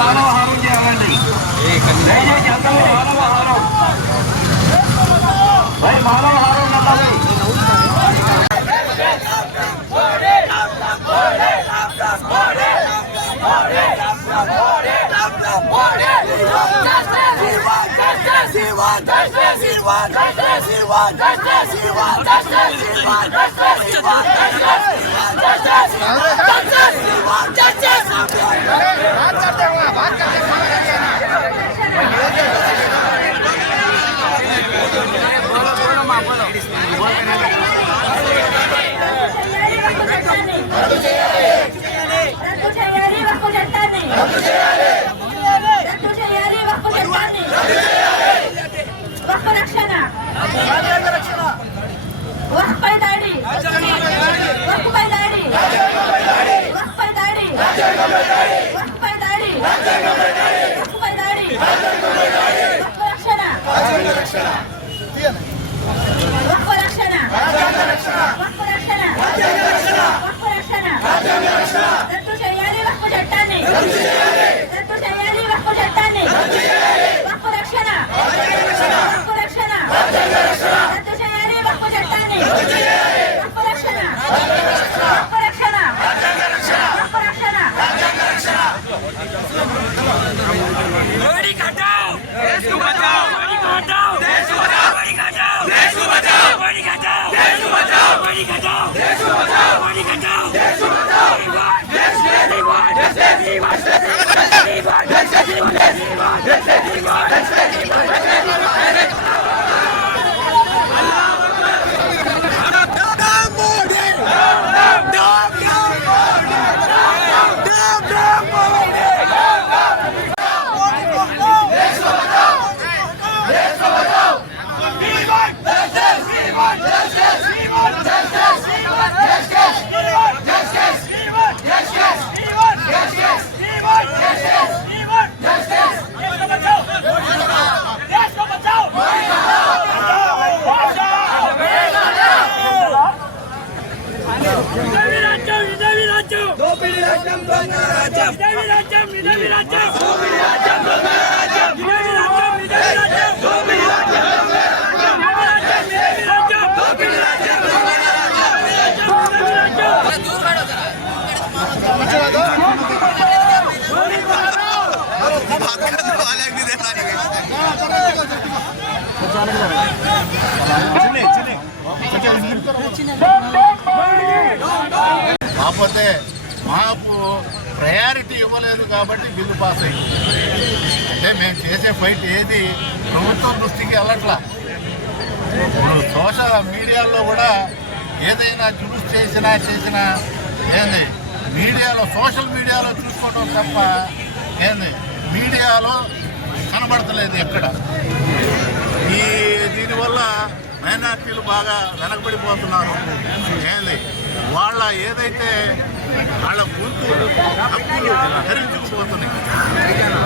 మానవహారం చేయాలండి. దయచేసి అందరూ మానవహారం ఉండాలి. కాకపోతే మాకు ప్రయారిటీ ఇవ్వలేదు కాబట్టి బిల్లు పాస్ అయింది. అంటే మేము చేసే ఫైట్ ఏది ప్రభుత్వం దృష్టికి వెళ్ళట్లా. ఇప్పుడు సోషల్ మీడియాలో కూడా ఏదైనా జ్యూస్ చేసినా ఏంది మీడియాలో సోషల్ మీడియాలో చూసుకోవడం తప్ప ఏంది మీడియాలో కనబడతలేదు ఎక్కడ. దీనివల్ల మైనార్టీలు బాగా వెనకబడిపోతున్నారు. ఏంది వాళ్ళ ఏదైతే వాళ్ళ గొంతు హక్కులు ధరించుకుపోతున్నాయి,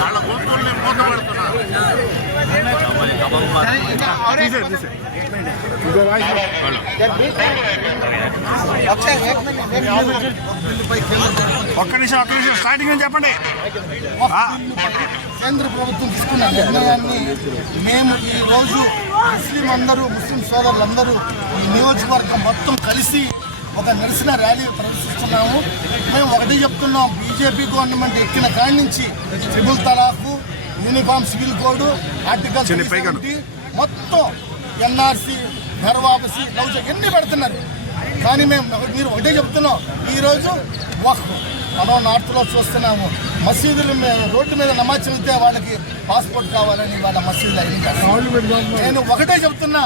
వాళ్ళ గొంతుల్ని మూతపడుతున్నారు. ఒక్క నిమిషం స్టార్టింగ్ అని చెప్పండి. కేంద్ర ప్రభుత్వం తీసుకున్న నిర్ణయాన్ని మేము ఈరోజు ముస్లిం సోదరులందరూ ఈ నియోజకవర్గం మొత్తం కలిసి ఒక నిరసన ర్యాలీ ప్రదర్శిస్తున్నాము. మేము ఒకటి చెప్తున్నాం, బీజేపీ గవర్నమెంట్ ఎక్కిన కాడి నుంచి triple talaq, uniform civil code, article 370 మొత్తం ఎన్ఆర్సీ, ఘర్ వాపసీ, ఎన్ని పెడుతున్నారు. కానీ మీరు ఒకటే చెప్తున్నాం, ఈరోజు మనం నార్త్లో చూస్తున్నాము మసీదులు రోడ్డు మీద నమాజ్ చదివితే వాళ్ళకి పాస్పోర్ట్ కావాలని వాళ్ళ మసీదులు అయింది. నేను ఒకటే చెప్తున్నా,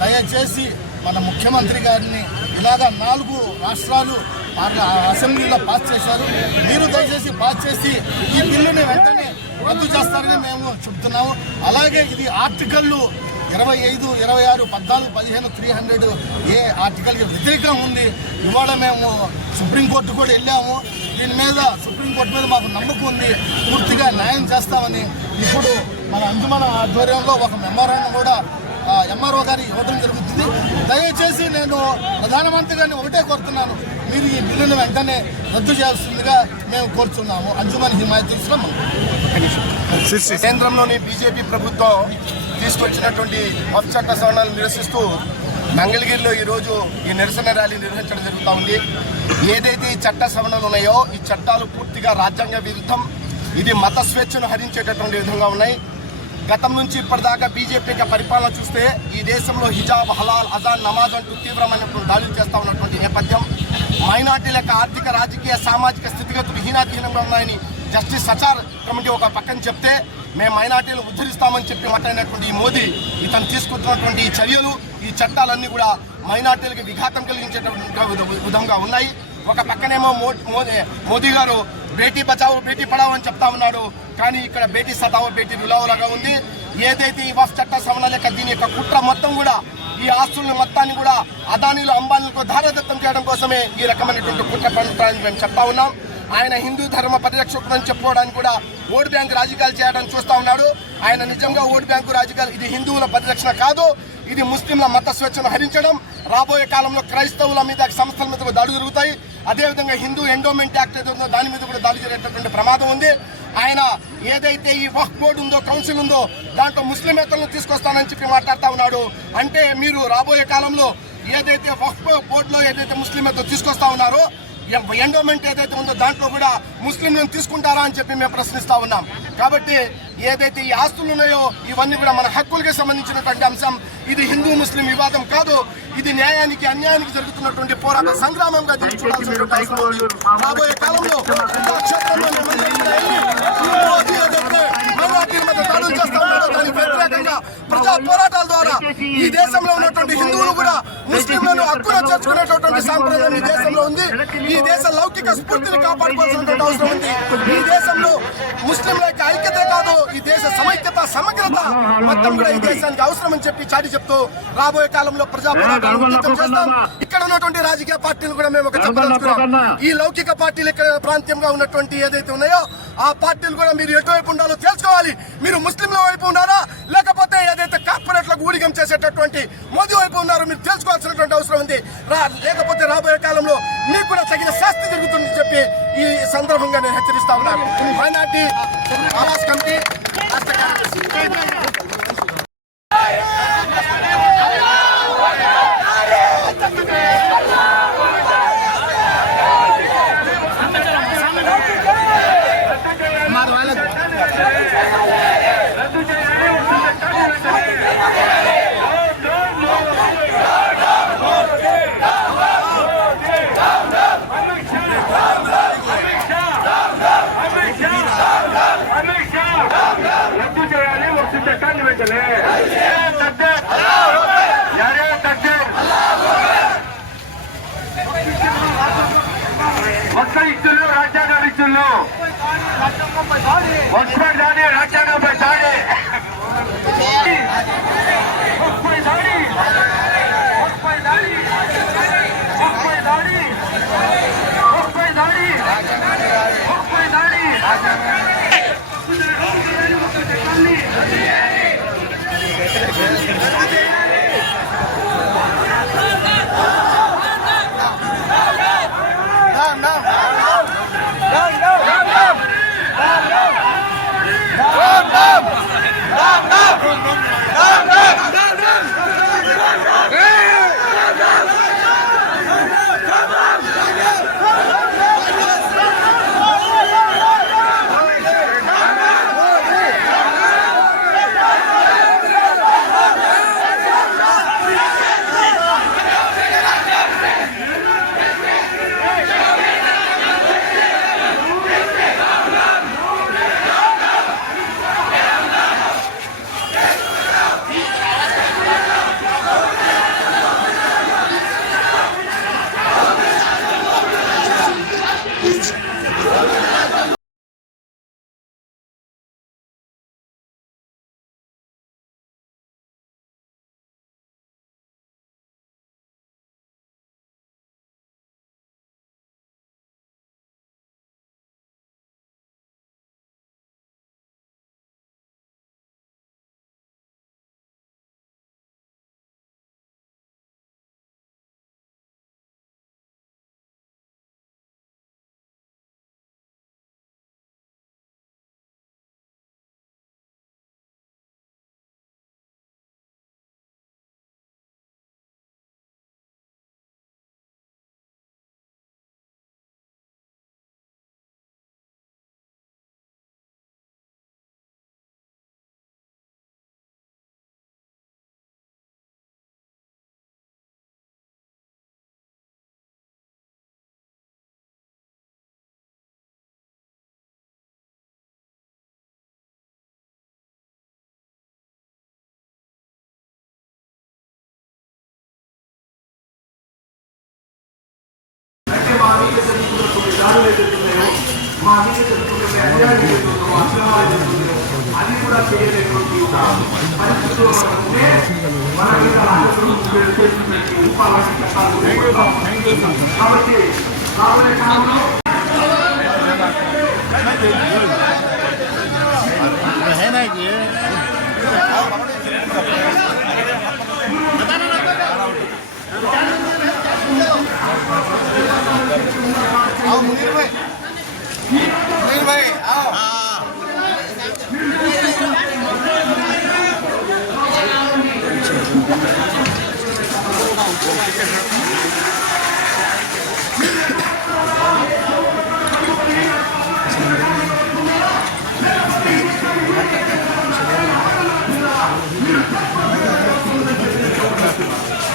దయచేసి మన ముఖ్యమంత్రి గారిని ఇలాగా 4 రాష్ట్రాలు అసెంబ్లీలో పాస్ చేశారు, మీరు దయచేసి పాస్ చేసి ఈ బిల్లుని వెంటనే రద్దు చేస్తారని మేము చెప్తున్నాము. అలాగే ఇది ఆర్టికల్లు 25, 26, 14, 15, 300 ఏ ఆర్టికల్కి వ్యతిరేకంగా ఉంది. ఇవాళ మేము సుప్రీంకోర్టు కూడా వెళ్ళాము. దీని మీద సుప్రీంకోర్టు మీద మాకు నమ్మకం ఉంది, పూర్తిగా న్యాయం చేస్తామని. ఇప్పుడు మన అంజుమన ఆధ్వర్యంలో ఒక మెమోరాండం కూడా ఎంఆర్ఓ గారి ఇవ్వడం జరుగుతుంది. దయచేసి నేను ప్రధానమంత్రి గారిని ఒకటే కోరుతున్నాను, మీరు ఈ బిల్లును వెంటనే రద్దు చేయాల్సిందిగా మేము కోరుతున్నాము. అంజుమన్ హిమాయతుల్స్లో కేంద్రంలోని బీజేపీ ప్రభుత్వం తీసుకొచ్చినటువంటి వక్ఫ్ చట్ట సవరణలు నిరసిస్తూ మంగళగిరిలో ఈరోజు ఈ నిరసన ర్యాలీ నిర్వహించడం జరుగుతూ ఉంది. ఏదైతే ఈ చట్ట సవరణలు ఉన్నాయో ఈ చట్టాలు పూర్తిగా రాజ్యాంగ విరుద్ధం, ఇది మత స్వేచ్ఛను హరించేటటువంటి విధంగా ఉన్నాయి. గతం నుంచి ఇప్పటిదాకా బీజేపీ పరిపాలన చూస్తే ఈ దేశంలో హిజాబ్, హలాల్, అజాన్, నమాజ్ అంటూ తీవ్రమైనటువంటి దాడులు చేస్తూ ఉన్నటువంటి నేపథ్యం, మైనార్టీల యొక్క ఆర్థిక, రాజకీయ, సామాజిక స్థితిగతులు హీనాతీనంగా ఉన్నాయని జస్టిస్ సచార్ కమిటీ ఒక పక్కన చెప్తే, మేము మైనార్టీలు ఉద్ధరిస్తామని చెప్పి మాట్లాడినటువంటి ఈ మోదీ ఇతను తీసుకుంటున్నటువంటి ఈ చర్యలు, ఈ చట్టాలన్నీ కూడా మైనార్టీలకు విఘాతం కలిగించేటువంటి విధంగా ఉన్నాయి. ఒక పక్కనేమో మోదీ గారు బేటీ బచావో బేటీ పడావో అని చెప్తా ఉన్నాడు, కానీ ఇక్కడ బేటీ సతావో బేటీ రులావోలాగా ఉంది. ఏదైతే ఈ వక్ఫ్ చట్ట సవరణ లేక దీని యొక్క కుట్ర మొత్తం కూడా ఈ ఆస్తులను మొత్తాన్ని కూడా అదానీలు, అంబానీలకు ధారదత్తం చేయడం కోసమే ఈ రకమైనటువంటి కుట్ర పండుతాయని మేము చెప్తా ఉన్నాం. ఆయన హిందూ ధర్మ పరిరక్షకుడు అని చెప్పుకోవడానికి కూడా ఓటు బ్యాంకు రాజకీయాలు చేయడానికి చూస్తూ ఉన్నాడు. ఆయన నిజంగా ఓటు బ్యాంకు రాజకీయాలు, ఇది హిందువుల పరిరక్షణ కాదు, ఇది ముస్లింల మత స్వేచ్ఛను హరించడం. రాబోయే కాలంలో క్రైస్తవుల మీద, సంస్థల మీద దాడులు జరుగుతాయి. అదేవిధంగా హిందూ ఎండోమెంట్ యాక్ట్ ఏదో ఉందో దాని మీద కూడా దాడి జరిగేటటువంటి ప్రమాదం ఉంది. ఆయన ఏదైతే ఈ వక్ఫ్ బోర్డు ఉందో, కౌన్సిల్ ఉందో, దాంట్లో ముస్లిమేతలను తీసుకొస్తానని చెప్పి మాట్లాడుతూ ఉన్నాడు. అంటే మీరు రాబోయే కాలంలో ఏదైతే వక్ఫ్ బోర్డులో ఏదైతే ముస్లిమేతలు తీసుకొస్తా ఉన్నారో, ఎండోమెంట్ ఏదైతే ఉందో దాంట్లో కూడా ముస్లింలను తీసుకుంటారా అని చెప్పి మేము ప్రశ్నిస్తా ఉన్నాం. కాబట్టి ఏదైతే ఈ ఆస్తులు ఉన్నాయో ఇవన్నీ కూడా మన హక్కులకి సంబంధించినటువంటి అంశం. ఇది హిందూ ముస్లిం వివాదం కాదు, ఇది న్యాయానికి, అన్యాయానికి జరుగుతున్నటువంటి పోరాట సంగ్రామంగా తీర్చుకోవాల్సినటువంటి అవసరం ఉంది. రాబోయే కాలంలో మైనార్టీల మీద దాడులు చేస్తా ఉన్నారో దానికి వ్యతిరేకంగా ప్రజా పోరాటాల ద్వారా ఈ దేశంలో ఉన్నటువంటి హిందువులు కూడా ముస్లింలను హక్కును చేర్చుకునేటటువంటి సాంప్రదాయం ఈ దేశంలో ఉంది. ఈ దేశ లౌకిక స్ఫూర్తిని కాపాడుకోవాల్సినటువంటి అవసరం ఉంది. ఈ దేశంలో ముస్లింల యొక్క ఐక్యతే కాదు, ఈ దేశ సమైక్యత, సమగ్రత మొత్తం కూడా ఈ దేశానికి అవసరం అని చెప్పి చాటి చెప్తూ రాబోయే కాలంలో ప్రజా పోరాటాలను చేస్తాం. ఇక్కడ ఉన్నటువంటి రాజకీయ పార్టీలు కూడా మేము ఒక చెప్పదలుచుకున్నాం. ఈ లౌకిక పార్టీలు ఇక్కడ ప్రాంతీయంగా ఉన్నటువంటి ఏదైతే ఉన్నాయో ఆ పార్టీలు కూడా మీరు ఎటువైపు ఉండాలో తెలుసుకోవాలి. మీరు ముస్లింల వైపు ఉన్నారా, లేకపోతే ఏదైతే కార్పొరేట్లకు ఊడిగం చేసేటటువంటి మోదీ వైపు ఉన్నారో మీరు తెలుసుకోవాల్సినటువంటి అవసరం ఉంది. లేకపోతే రాబోయే కాలంలో మీకు కూడా తగిన శాస్తి జరుగుతుందని చెప్పి ఈ సందర్భంగా నేను హెచ్చరిస్తా ఉన్నాను. మైనార్టీ ఆవాస్ కమిటీ రాజ్యాంగ రీతుల్లో రాజ్యాంగంపై దాడి No! అది కూడా చేయలేకపోతే కాబట్టి రాబోయే కాలంలో है ना कि आओ मुनीर भाई आओ